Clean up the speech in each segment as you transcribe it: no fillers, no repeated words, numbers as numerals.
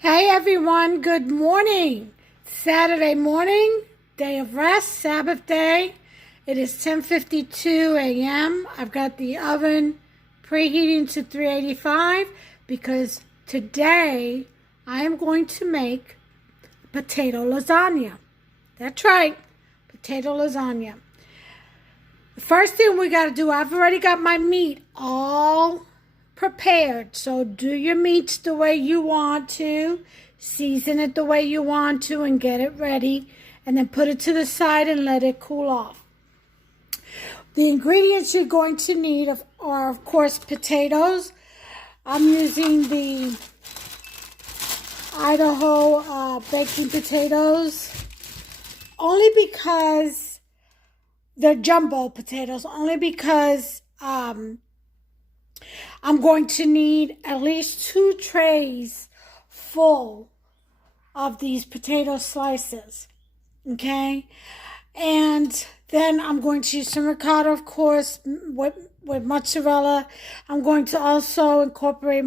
Hey everyone, good morning. Saturday morning, day of rest, Sabbath day. It is 10:52 a.m. I've got the oven preheating to 385 because today I am going to make potato lasagna. That's right, potato lasagna. The first thing we got to do, I've already got my meat all prepared. So do your meats the way you want to, season it the way you want to, and get it ready. And then put it to the side and let it cool off. The ingredients you're going to need are, of course, potatoes. I'm using the Idaho baking potatoes only because they're jumbo potatoes, only because I'm going to need at least 2 trays full of these potato slices, okay? And then I'm going to use some ricotta, of course, with mozzarella. I'm going to also incorporate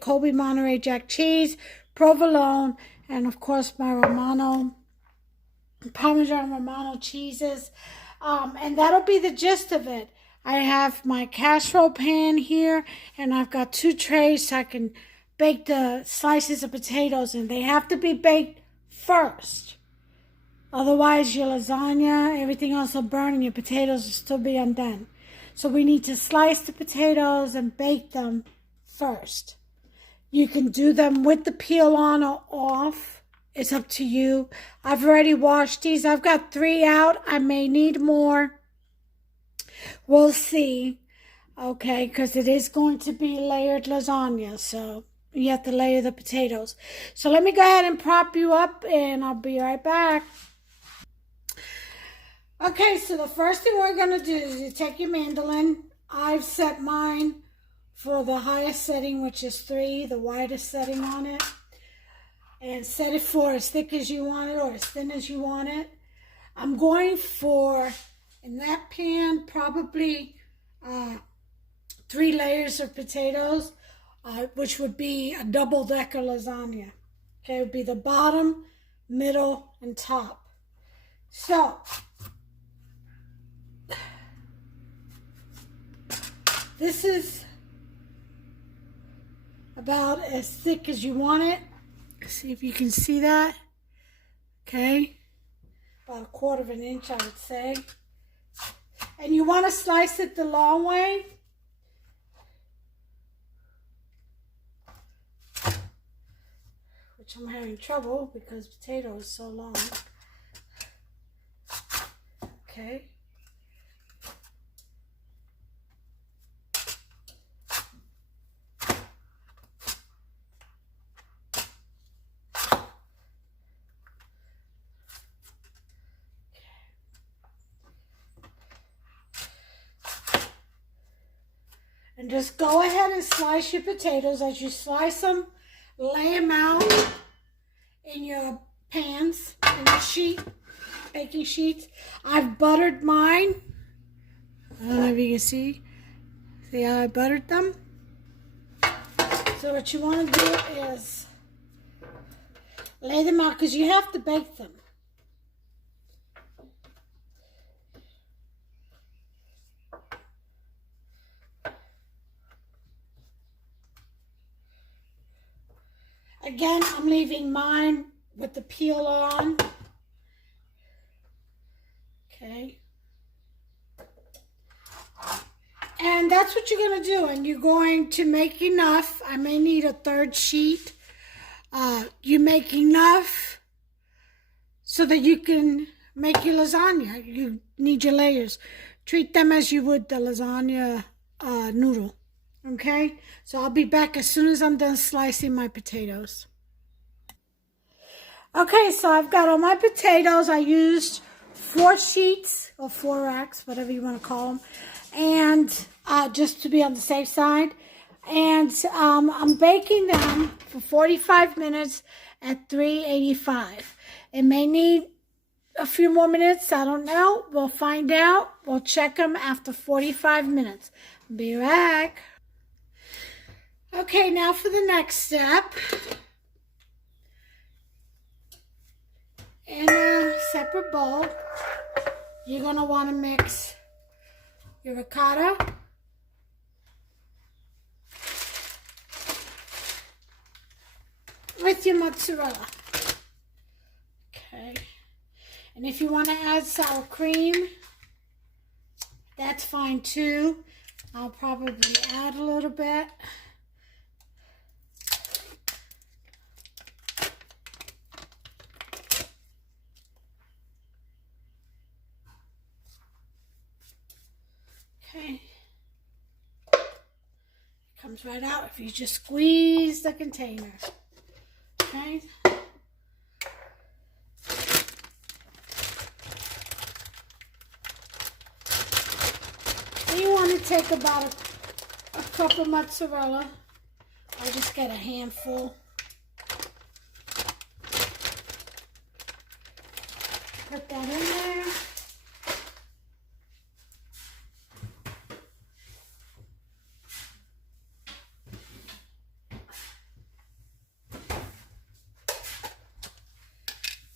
Colby Monterey Jack cheese, provolone, and of course my Parmesan Romano cheeses. And that'll be the gist of it. I have my casserole pan here, and I've got 2 trays so I can bake the slices of potatoes, and they have to be baked first. Otherwise, your lasagna, everything else will burn, and your potatoes will still be undone. So we need to slice the potatoes and bake them first. You can do them with the peel on or off. It's up to you. I've already washed these. I've got 3 out. I may need more. We'll see. Okay, because it is going to be layered lasagna. So you have to layer the potatoes. So let me go ahead and prop you up and I'll be right back. Okay, so the first thing we're going to do is you take your mandolin. I've set mine for the highest setting, which is 3, the widest setting on it. And set it for as thick as you want it or as thin as you want it. I'm going for, in that pan, probably 3 layers of potatoes, which would be a double-decker lasagna. Okay, it would be the bottom, middle, and top. So, this is about as thick as you want it. See if you can see that. Okay, about 1/4 of an inch, I would say. And you want to slice it the long way. Which I'm having trouble because potato is so long. Okay. And just go ahead and slice your potatoes. As you slice them, lay them out in your pans, in your baking sheets. I've buttered mine. I don't know if you can see. See how I buttered them? So what you want to do is lay them out because you have to bake them. Again, I'm leaving mine with the peel on. Okay. And that's what you're going to do. And you're going to make enough. I may need a 3rd sheet. You make enough so that you can make your lasagna. You need your layers. Treat them as you would the lasagna noodle. Okay, so I'll be back as soon as I'm done slicing my potatoes. Okay, so I've got all my potatoes. I used 4 sheets or 4 racks, whatever you want to call them, and just to be on the safe side. And I'm baking them for 45 minutes at 385. It may need a few more minutes. I don't know. We'll find out. We'll check them after 45 minutes. Be back. Okay, now for the next step. separate bowl. You're going to want to mix your ricotta, with your mozzarella. Okay. And if you want to add sour cream, that's fine too. I'll probably add a little bit. Okay. It comes right out if you just squeeze the container. Okay. And you want to take about a cup of mozzarella. I'll just get a handful. Put that in there.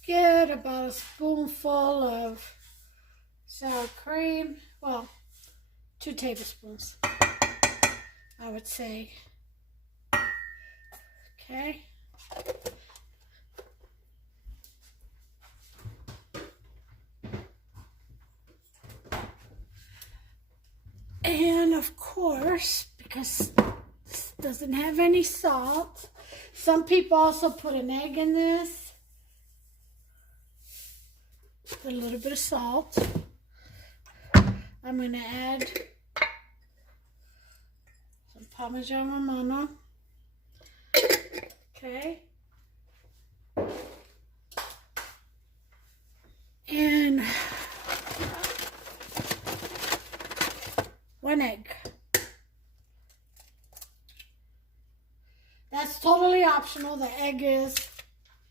Get about a spoonful of sour cream. Well, 2 tablespoons, I would say. Okay. And of course, because this doesn't have any salt, some people also put an egg in this. A little bit of salt. I'm going to add some Parmesan Romano. Okay. And 1 egg. That's totally optional, the egg is,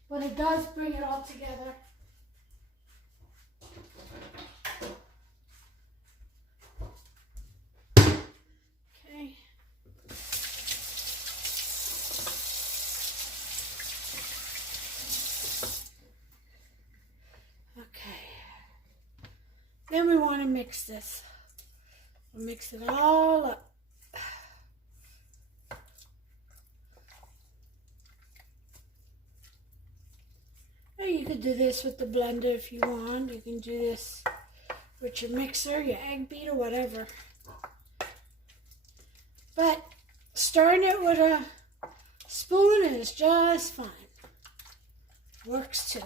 but it does bring it all together. Then we want to mix this. We'll mix it all up. And you could do this with the blender if you want. You can do this with your mixer, your egg beater, whatever. But stirring it with a spoon is just fine. Works too.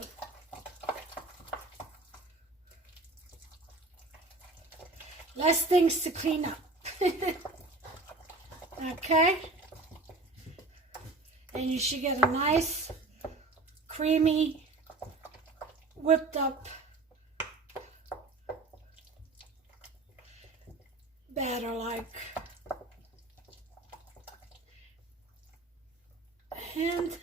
Less things to clean up. Okay? And you should get a nice, creamy, whipped up batter like. And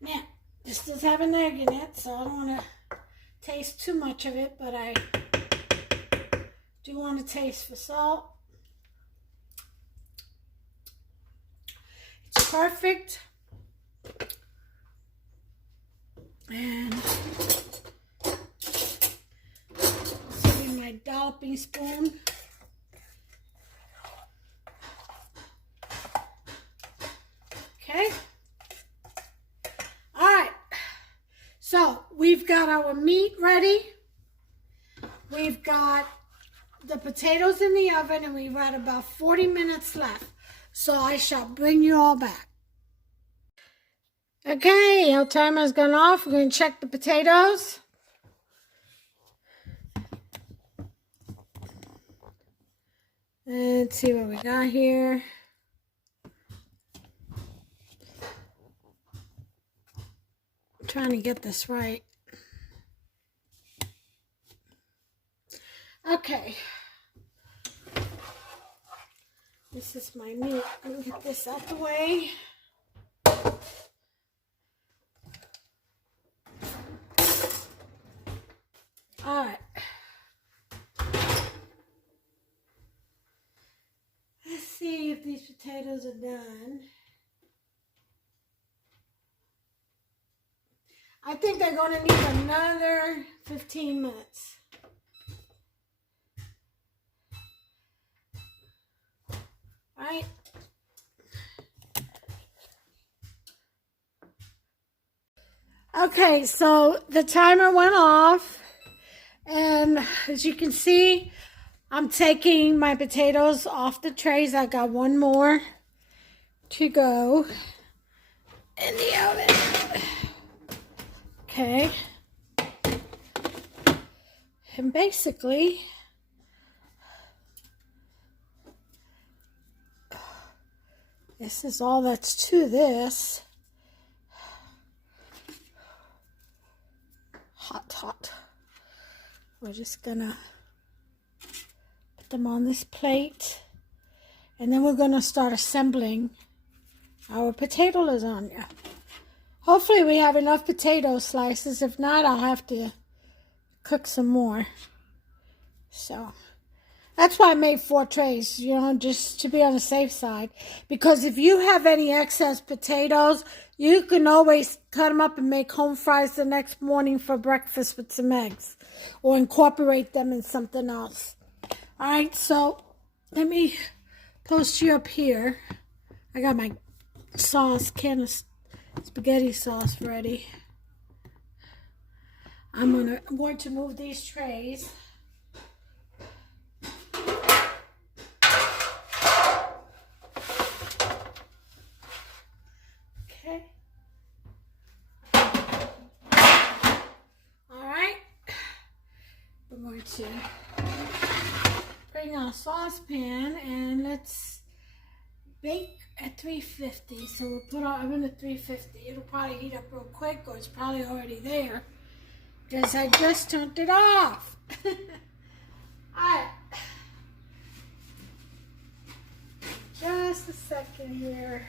now, this does have an egg in it, so I don't want to taste too much of it, but I do want to taste for salt. It's perfect. And using my dolloping spoon. Okay. All right. So we've got our meat ready. We've got the potatoes in the oven, and we've got about 40 minutes left. So I shall bring you all back. Okay, our timer's gone off. We're going to check the potatoes. Let's see what we got here. I'm trying to get this right. Okay. This is my meat. Let me get this out the way. All right. potatoes are done. I think they're going to need another 15 minutes. Right? Okay, so the timer went off, and as you can see, I'm taking my potatoes off the trays. I got one more to go in the oven. Okay. And basically, this is all that's to this. Hot, hot. We're just gonna put them on this plate, and then we're gonna start assembling our potato lasagna. Hopefully we have enough potato slices. If not, I'll have to cook some more. So that's why I made 4 trays, you know, just to be on the safe side. Because if you have any excess potatoes, you can always cut them up and make home fries the next morning for breakfast with some eggs. Or incorporate them in something else. Alright, so let me post you up here. I got my sauce, can of spaghetti sauce ready. I'm going to move these trays. Okay. Alright. We're going to bring our saucepan and let's bake at 350. So we'll put our oven at 350. It'll probably heat up real quick, or it's probably already there because I just turned it off. Alright. Just a second here.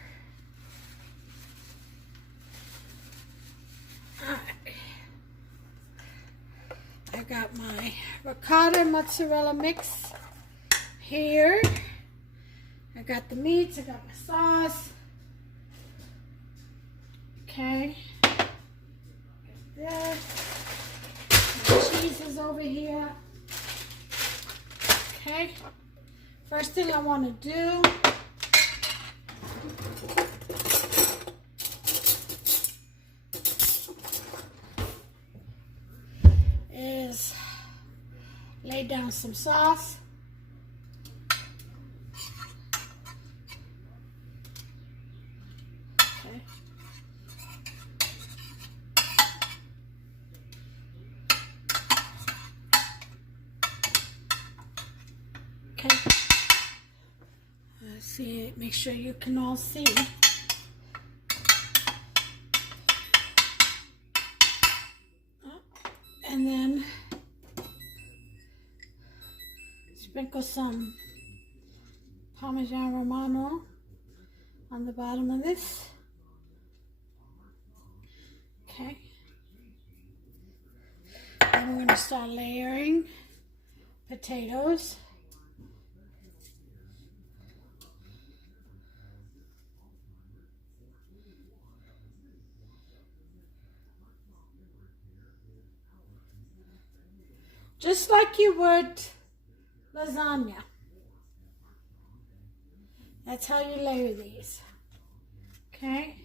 Alright. I got my ricotta mozzarella mix here. I got the meats, I got my sauce. Okay. This. My cheese is over here. Okay. First thing I want to do is lay down some sauce. Okay. Okay. Let's see, make sure you can all see. And then sprinkle some Parmesan Romano on the bottom of this. Okay. And we're going to start layering potatoes. Just like you would lasagna. That's how you layer these. Okay?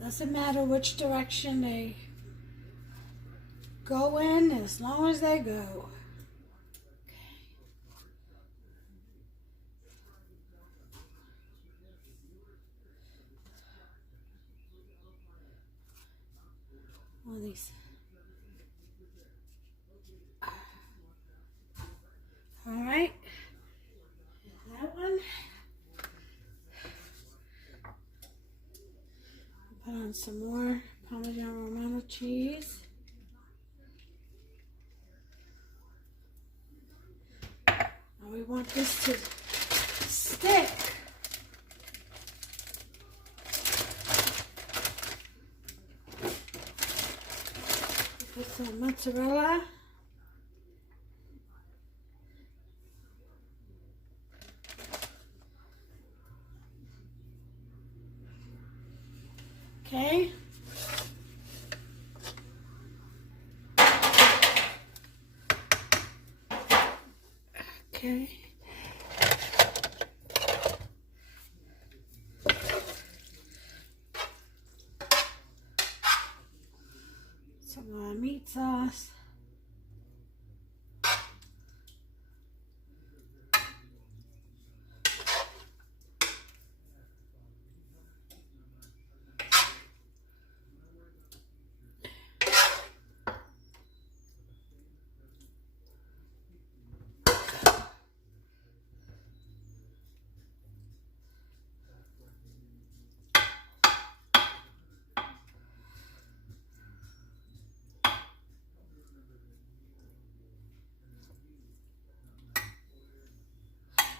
Doesn't matter which direction they go in, as long as they go. All these. All right. That one. Put on some more Parmesan Romano cheese. Now we want this to stick. some mozzarella. Okay. Okay. Some meat sauce.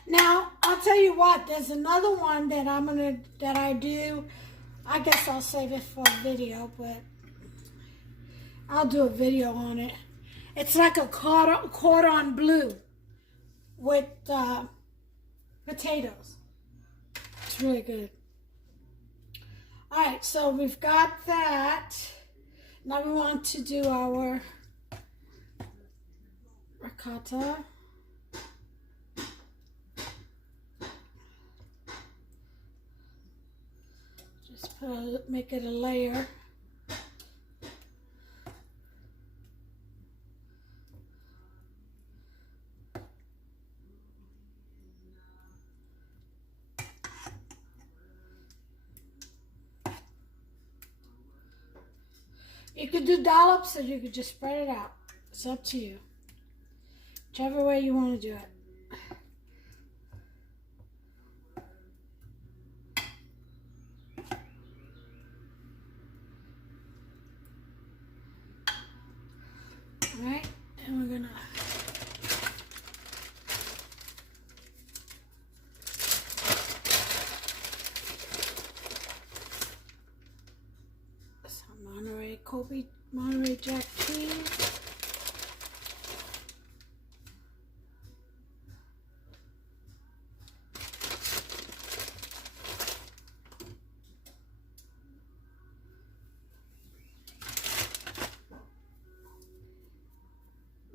Now, I'll tell you what, there's another one that I do. I guess I'll save it for a video, but I'll do a video on it. It's like a cordon bleu with potatoes. It's really good. All right, so we've got that. Now we want to do our ricotta. Just make it a layer. You could do dollops or you could just spread it out. It's up to you. Whichever way you want to do it. Alright, and we're gonna some Monterey Jack cheese.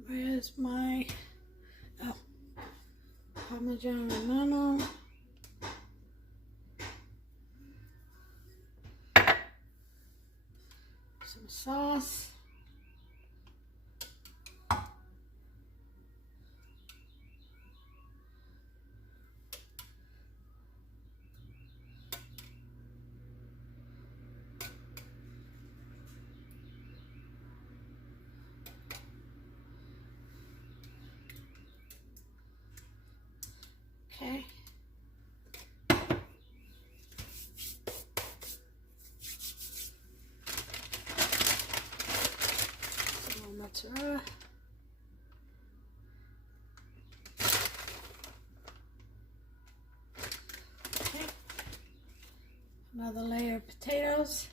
Where's my Parmesan Romano? Some sauce. Okay. Some more mozzarella. Okay. Another layer of potatoes.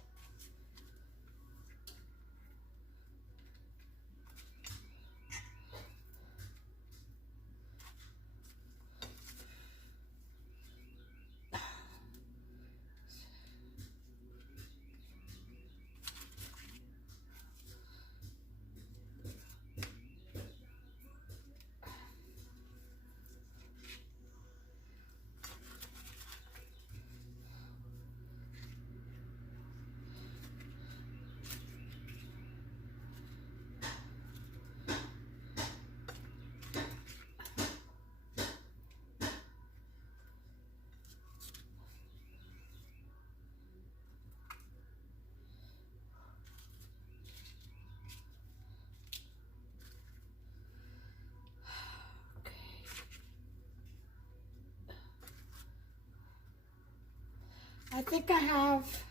I think I have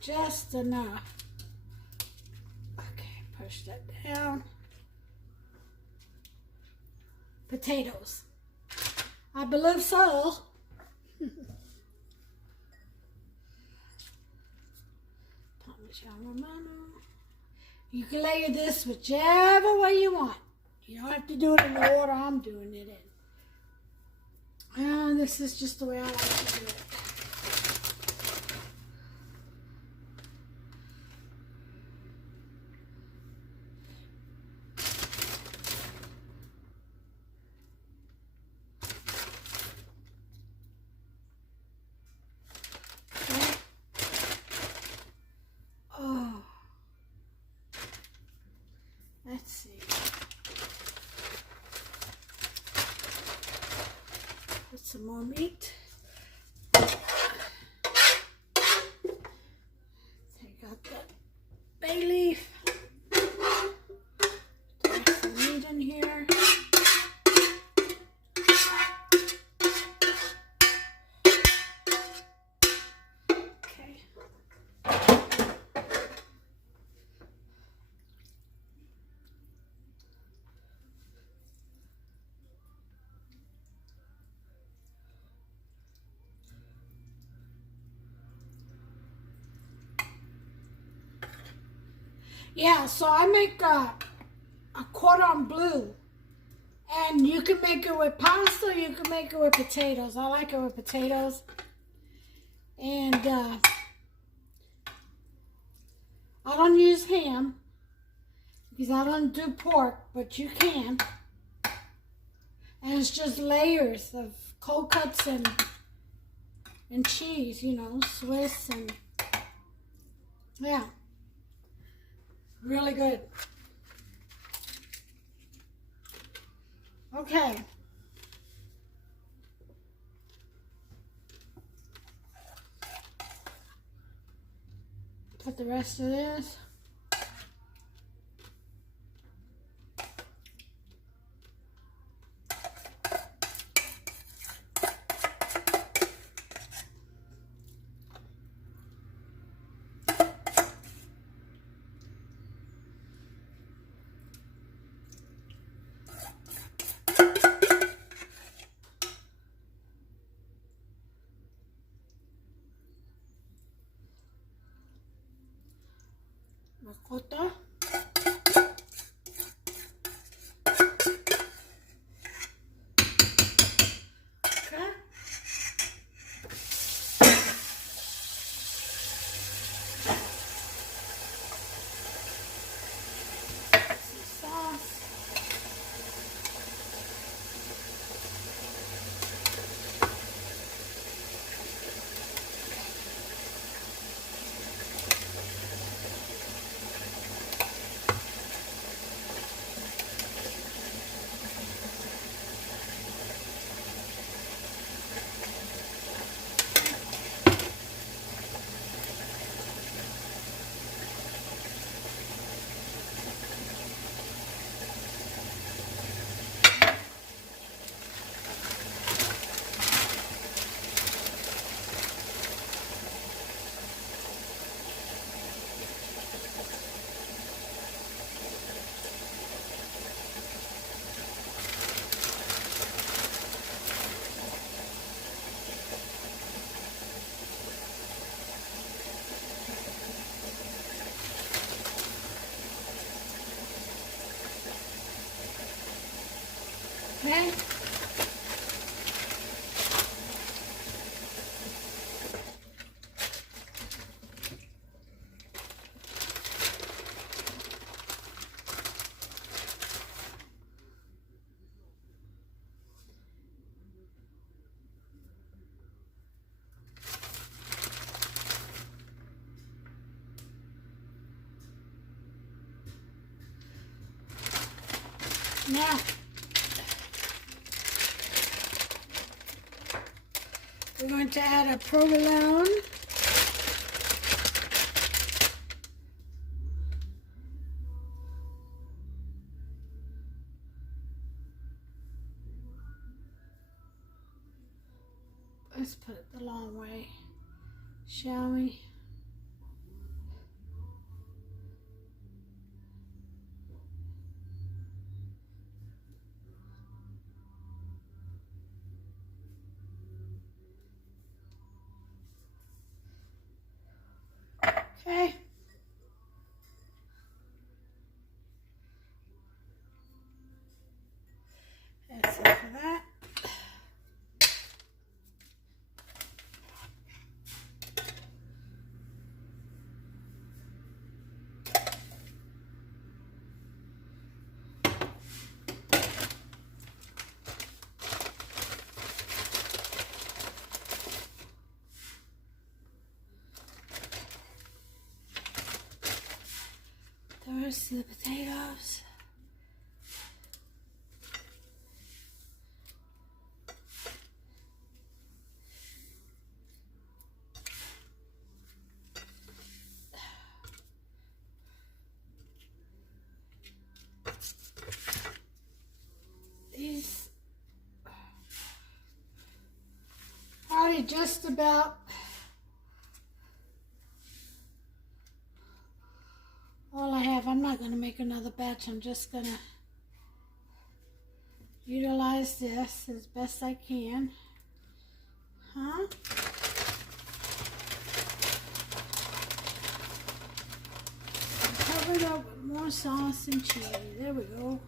just enough. Okay, push that down. Potatoes. I believe so. Parmesan Romano. You can layer this whichever way you want. You don't have to do it in the order I'm doing it in. This is just the way I like to do it. Oh, let's see. Put some more meat. Take out the bay leaf. Put some meat in here. Okay. Yeah, so I make a cordon bleu, and you can make it with pasta, you can make it with potatoes. I like it with potatoes, and I don't use ham because I don't do pork, but you can, and it's just layers of cold cuts and cheese, you know, Swiss, and yeah. Really good. Okay. Put the rest of this. Ricotta. Okay. Some sauce. Okay. Now, we're going to add a provolone. Let's put it the long way, shall we? Okay. First the potatoes. These probably just about all I have. I'm not going to make another batch. I'm just going to utilize this as best I can. Cover it up with more sauce and cheese. There we go.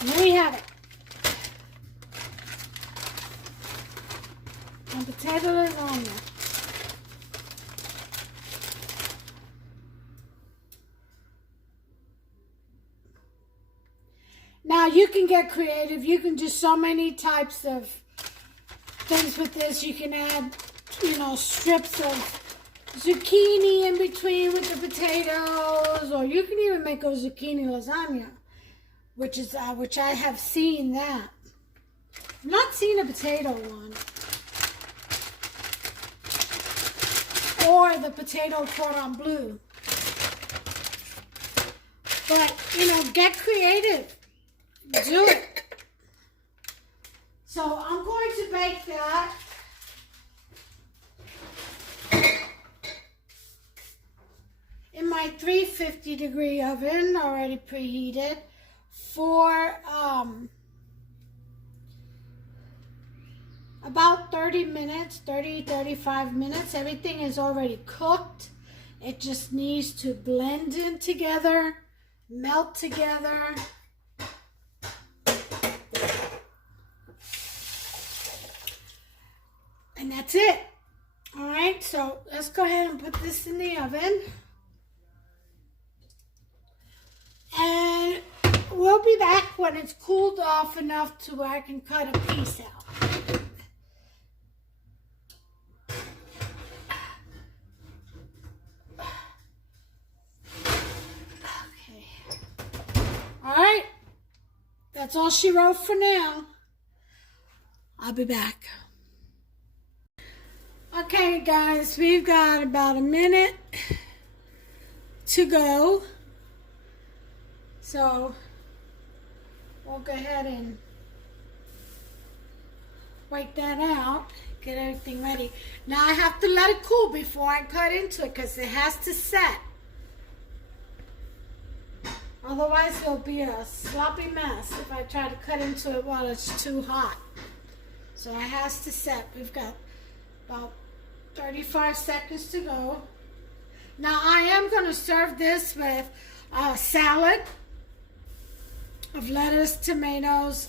There you have it. And potato lasagna. Now you can get creative. You can do so many types of things with this. You can add, strips of zucchini in between with the potatoes, or you can even make a zucchini lasagna, which I have seen that. I've not seen a potato one, or the potato cordon bleu. But get creative. Do it. So I'm going to bake that. In my 350 degree oven, already preheated, for about 30 minutes, 35 minutes. Everything is already cooked. It just needs to blend in together, melt together. And that's it. All right, so let's go ahead and put this in the oven. And we'll be back when it's cooled off enough to where I can cut a piece out. Okay. All right. That's all she wrote for now. I'll be back. Okay, guys, we've got about a minute to go. So we'll go ahead and wait that out, get everything ready. Now I have to let it cool before I cut into it because it has to set. Otherwise it'll be a sloppy mess if I try to cut into it while it's too hot. So it has to set. We've got about 35 seconds to go. Now I am going to serve this with a salad of lettuce, tomatoes,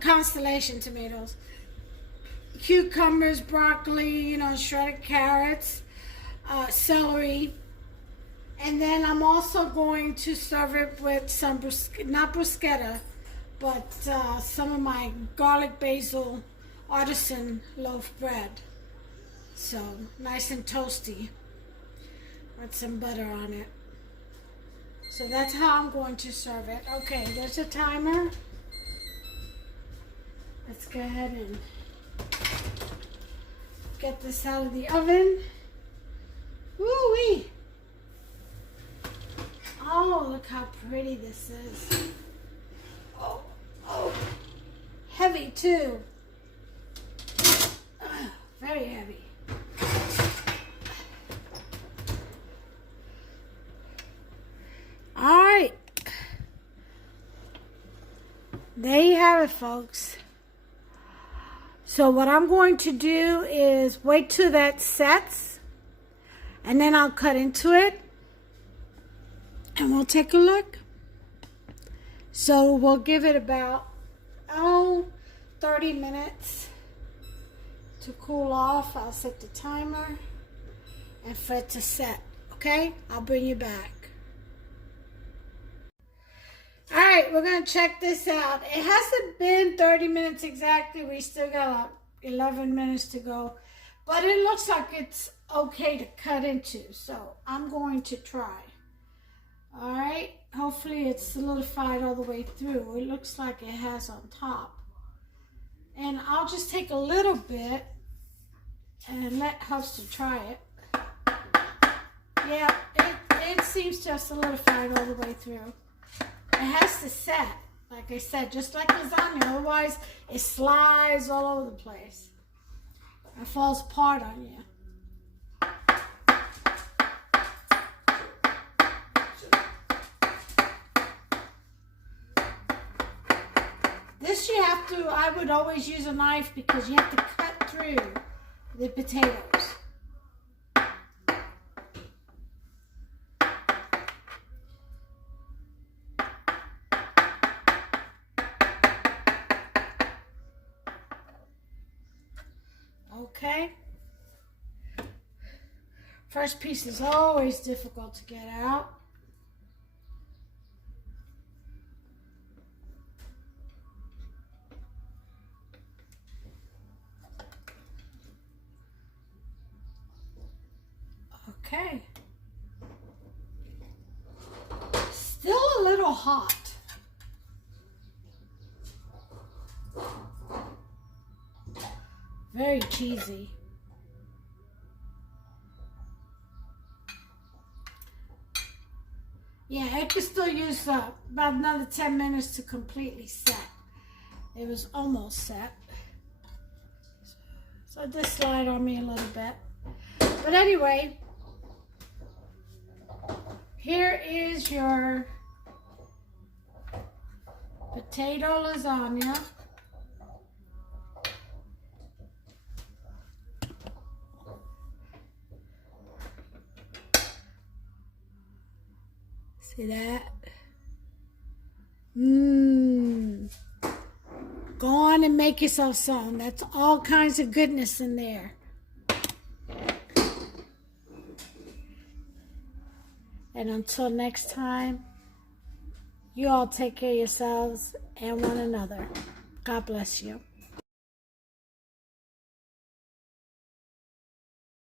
constellation tomatoes, cucumbers, broccoli, shredded carrots, celery. And then I'm also going to serve it with some, not bruschetta, but some of my garlic basil artisan loaf bread. So nice and toasty with some butter on it. So that's how I'm going to serve it. Okay, there's a timer. Let's go ahead and get this out of the oven. Woo-wee! Oh, look how pretty this is. Oh, heavy too. Very heavy. All right. There you have it, folks. So what I'm going to do is wait till that sets, and then I'll cut into it, and we'll take a look. So we'll give it about 30 minutes to cool off. I'll set the timer and for it to set. Okay, I'll bring you back. All right, we're gonna check this out. It hasn't been 30 minutes exactly. We still got 11 minutes to go, but it looks like it's okay to cut into. So I'm going to try. All right, hopefully it's solidified all the way through. It looks like it has on top. And I'll just take a little bit and let Hubster try it. Yeah, it seems to have solidified all the way through. It has to set, like I said, just like lasagna. Otherwise, it slides all over the place. It falls apart on you. This you have to, I would always use a knife because you have to cut through the potatoes. Okay. First piece is always difficult to get out. Okay. Still a little hot. Very cheesy. Yeah, I could still use about another 10 minutes to completely set. It was almost set. So it did slide on me a little bit. But anyway, here is your potato lasagna. See that? Go on and make yourself some. That's all kinds of goodness in there. And until next time, you all take care of yourselves and one another. God bless you.